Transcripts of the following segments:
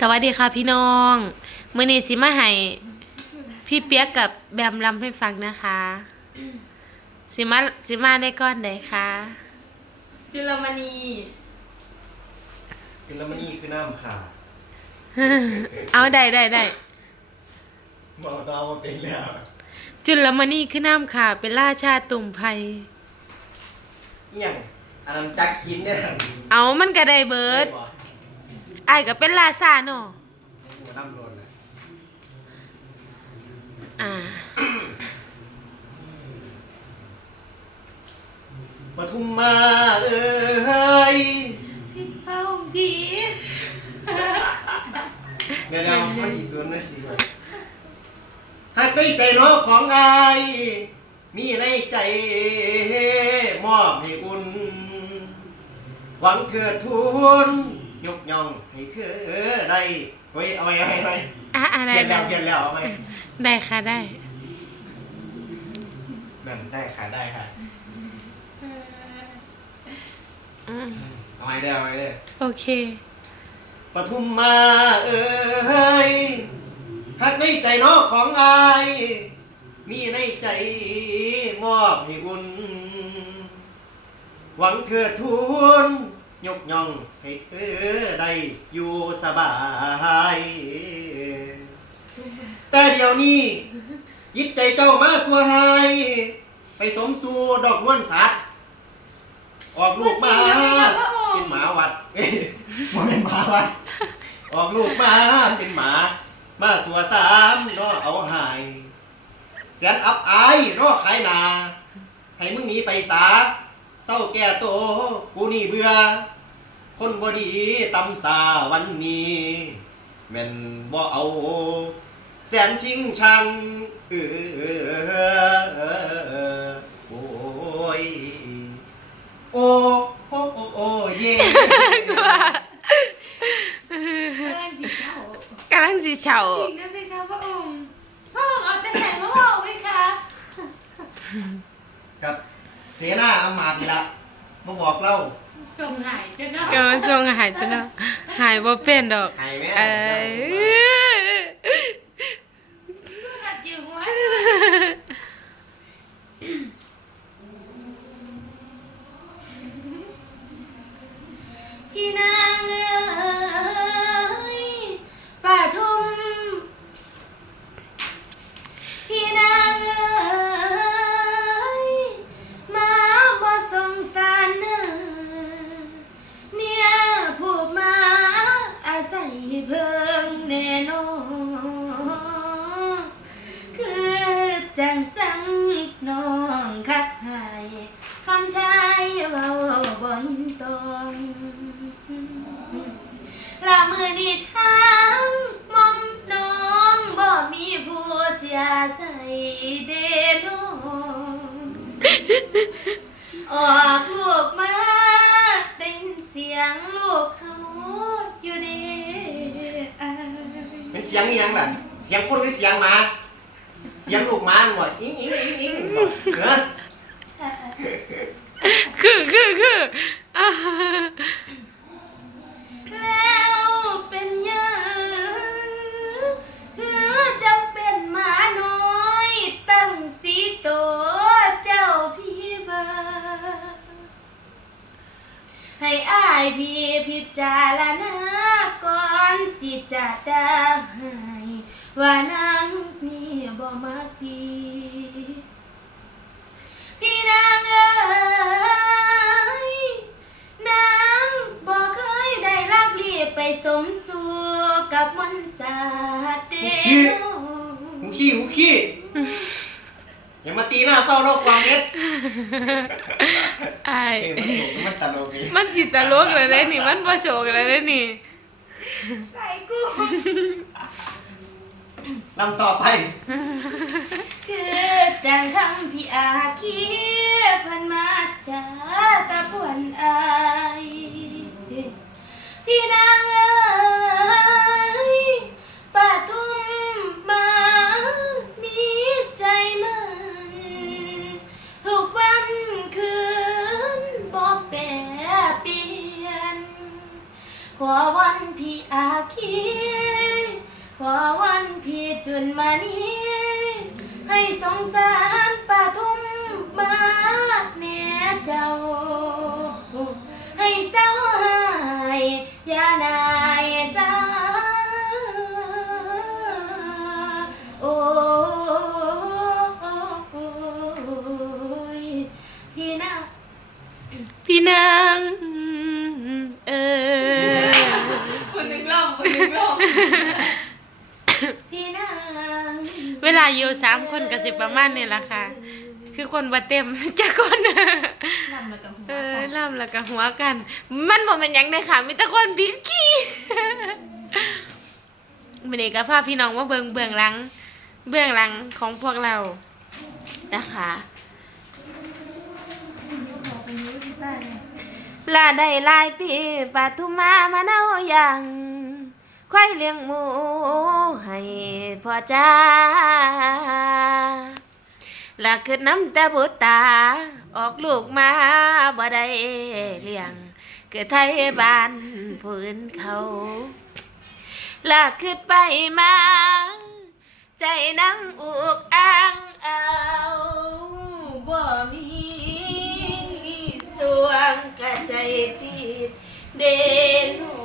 สวัสดีค่ะพี่น้องมื่อนี้สิมาให้พี่เปียกกับแบมลำให้ฟังนะคะสิมาสิมาได้ก้อนไหนคะจุลมณีคือแล้วมันนี่คือน้ำขาดเอาได้ได้ได้มองตาว่าเป็นแล้ว จุลมณีคือน้ำค่ะ เป็นราชาตุ่มไผ่เอียงอันนั้นจักคินเนี่ยเอามันก็ได้เบิร์ด ไอ้ายก็เป็นราชาเนาะหัวน้ำโดนเลยอ่า ปทุมมาเอ้ยเป้าผีเดี๋ยวเดี๋ยวมันสีสวนนะสีสวนหากได้ใจน้อของอายมีในใจมอบให้อุ่น หวังเกิดทุน ยกย่องให้เธอได้เฮ้ยเอาไปเอาไปเอาไปอะอะไรเปลี่ยนแล้ได้วเปลี่ยนแล้วเอาไปได้ค่ะได้ นั่นได้ค่ะได้ค่ะอืมเอาไปเด้อเอาไปเด้อ โอเค ปทุมมาเอ้ยหักในใจน้อของอาย มีในใจมอบให้อุ่น หวังเถิดทุน ยกย่องให้เธอได้อยู่สบาย แต่เดี๋ยวนี้จิตใจเจ้ามาสัวหาย ไปสมสู่ดอกนวลสัตว์ออกลูกมาเป็นหมาวัดเอ้ยมันเป็นหมาวัด ออกลูกมาเป็นหมา มาสัวสามรอเอาหายแสนอับอายรอขายนา ให้มึงหนีไปสา เศร้าแก่โตกูนี่เบื่อ คนบ่ดีตำสาวันนี้แม่นบ่เอา แสนชิงชังเออโอ้ยโอ้โอ้โอ้โอ้เย่กำลังจีเจ้ากำลังสิเฉาจริงนะพี่คะพระองค์พระองค์เอาแต่แสงมาบอกไหมคะ กับเสนาอำมาตย์นี่ละมาบอก เราจงหายจนเนาะเออทรงหายตัวเนาะหายบ่เป็นดอก หายไหมเอ้ย ละมือนี้ทางมอมน้องบ่มีผู้เสียใส่เดโนออกลูกมาได้ยินเสียงลูกเขาอยู่ดีอ้ายเป็นเสียงอิหยังแบบเสียงคนหรือเสียงหมาเสียงลูกหมาหมดอิงอิงอิงอิงบอกเนอะ คือคือคืออ่า ให้อายพี่พิจารณาก่อนสิจะได้ว่านางนี่บ่มักดีพี่นางเอ้ยนางบ่เคยได้รักเรียบไปสมสู่กับมนต์สาเตโนหูขี้หูขี้ อย่ามาตีหน้าเศร้าโลกความเม็ดไอ้ายเอ้ยมันสูงมันตลกดีมันจิตตลกเลยเด้นี่ มันบ่โศกเลยเด้นี่ไหลกูลำต่อไป คือจังคำพี่อาคีเพิ่นมาจาก ขอวันพี่จุนมานี้ ให้สงสารป้าทุ่มมาแน่เจ้า ให้เศร้าหายอย่านายสาโอ้ยพี่นะพี่นางเออคนหนึ่งรอบคนหนึ่งรอบพี่นาง เวลาอยู่สามคนก็สิประมาณนี้แหละค่ะ คือคนบ่เต็ม จะคนนำมากับหัวเออล่ำแล้วก็หัวกัน มันบ่เป็นหยังเลยค่ะมีแต่คนผิดขี้วันนี้ก็พาพี่น้องมาเบิ่งเบื้องหลัง เบื้องหลังของพวกเรานะคะลาได้หลายปีปทุมมามาเนาอย่าง ควายเลี้ยงหมูให้พ่อจ้าลาคือน้ำตาบุตตา ออกลูกมาบ่ได้เลี้ยงเกิดไทยบ้านผู้อื่นเขาลากขึ้นไปมา ใจนั่งอุกอ้างเอาบ่มีสวงกระใจจิตเดน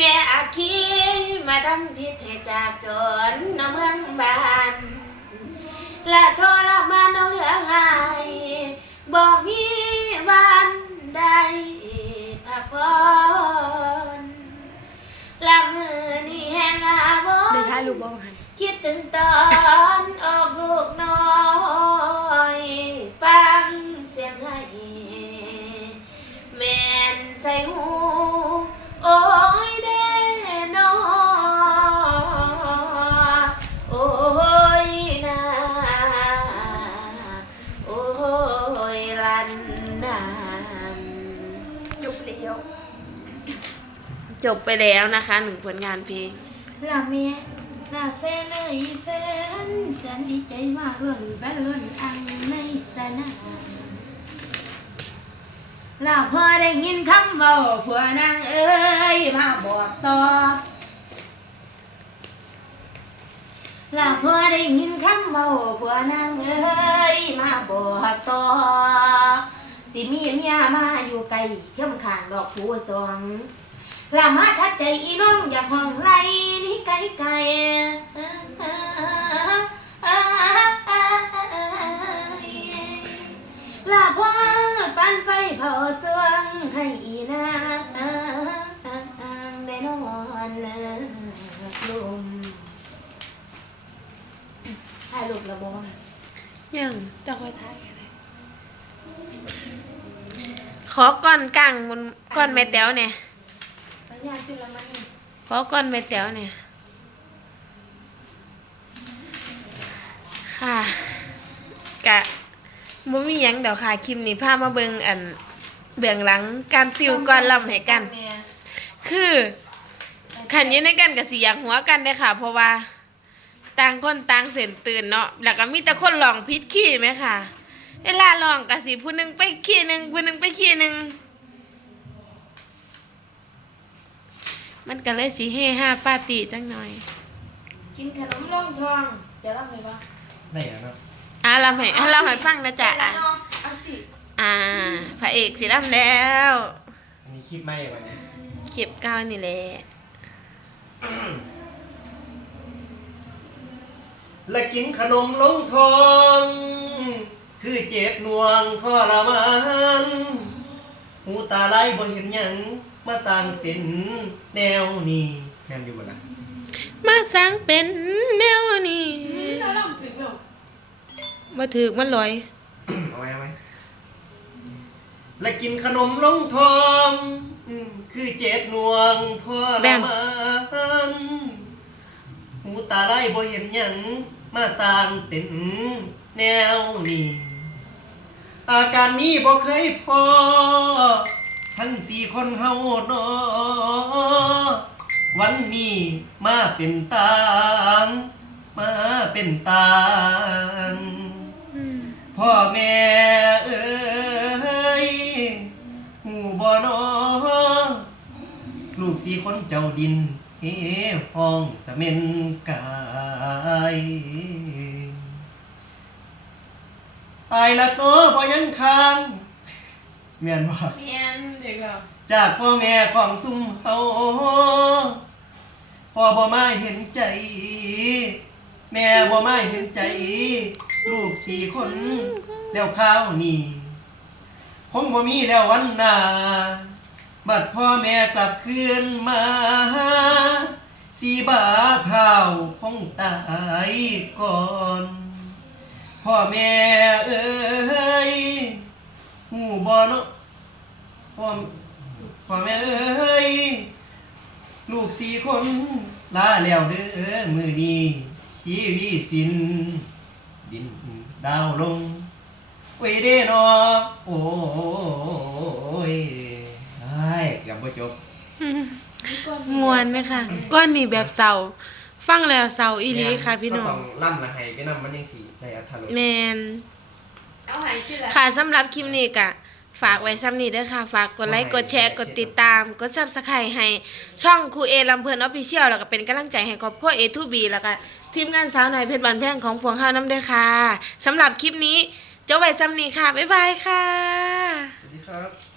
แม่อาคีมาทำผิดให้จากจนนเมืองบ้าน และทรมานเอาเหลือหาย บอกมีวันใดพักผ่อนละมือนี่แหงอาบนได้ถ่ายรูปบ้างหันคิดถึงตอนออกลูกน้อยฟังเสียงให้แม่นใส่หู นนามจุบเดียวจบไปแล้วนะคะหนึ่งผลงานเพลงลาเมียลาแฟนเลยแฟนฉันดีใจมากล้นแฟนล้นอังในสนามลาพอได้ยินคำเบาผัวนางเอ้ยมาบอกต่อลาพอได้ยินคำเบาผัวนางเอ้ยมาบอกต่อ สิมีเมียมาอยู่ไกลเที่ยมขางดอกผู้สองลามาทัดใจอีน้องอย่าห้องไล่นี่ไกลไกลลาพ่อปันไฟเผาสวงให้อีนาได้นอนลุมถ่ายรูประบองยังจะคอยทาย อก้อนกลางบนก้อนแม่แต๋วเนี่ยปัญญาจุลมันนี่ขอก้อนแม่แต๋วเนี่ยค่ะกะบ่มีหยังเดี๋ยวค่ะคลิปนี้พามาเบิ่งอันเบื้องหลังการติวก่อนลำให้กัน คือขันอยืนในกันกับสีอยากหัวกันเลยค่ะ เพราะว่าต่างคนต่างเส้นตื่นเนาะแล้วก็มีแต่คนลองพิษขี้ไหมค่ะ เวลาลองกับสีผู้หนึงไปขี้หนึ่งผู้หนึงไปขี้หนึ่งมันก็เลยสีเฮฮาปาร์ตี้จังหน่อย กินขนมน้องทองจะรับเลยปะไหนอะครับอะเราให้อะเราให้ฟังนะจ๊ะอะเอาสิอ่าพระเอกสีดำแล้ว อันนี้คลิปไม่วันนี้คลิปเก้านี่แหละและกินขนมลงทอง คือเจ็บหน่วงทรมานหูตาไหลบ่เห็นหยังมาสร้างเป็นแนวนี้แม่นอยู่บ่ล่ะมาสร้างเป็นแนวนี้เราลำถึงหรอมาถือมันลอย เอาไว้เอาไว้และกินขนมลงทองอืมคือเจ็บหน่วงทรมานหูตาไหลบ่เห็นหยังมาสร้างเป็นแนวนี้ อาการนี้บ่เคยพอ ทั้งสี่คนเฮาเนอวันนี้มาเป็นตาง มาเป็นตาง พ่อแม่เอ้ยหูบ่นอลูกสี่คนเจ้าดินเฮห้องสะเม็นกาย อายละโตบ่ยังค้างแม่นบ่เมียนเด็กเราจากพ่อแม่ของซุ่มเฮาพ่อบ่มาเห็นใจ แม่บ่มาเห็นใจ ลูกสี่คนแล้วข้าวนี่คงบ่มีแล้ววันหน้าบัดพ่อแม่กลับคืนมาสีบาเท้าคงตายก่อน พ่อแม่เอ้ยหูบ่เนาะพ่อพ่อแม่เอ้ยลูกสี่คนลาแล้วเด้อมือนี้ชีวิสิน ดินดาวลงไว้เด้นอโอ้ยไอ้เกับบ่จบ มวนไหมคะก้อนนี่แบบเศร้า ฟังแล้วเศร้าอีหลีค่ะพี่น้อก็งต้องล่ำละให้ไปนำมันยังสีในอัธรส แมนเอาหายที่ละ ค่ะสำหรับคลิปนี้กะ ฝากไว้ซ้ำนี้เด้อค่ะ ฝากกดไลค์กดแชร์กดติดตาม กดซับสไครต์ให้ช่องครูเอลำเพลินออฟฟิเชียลแล้วก็เป็นกำลังใจให้ครอบครัวเอทูบีแล้วก็ทีมงานสาวหน่อยเพชรบันแพงของพวงเฮาน้ำเด้อค่ะสำหรับคลิปนี้เจ้าไว้ซ้ำนี้ค่ะ บ๊ายบายค่ะ สวัสดีครับ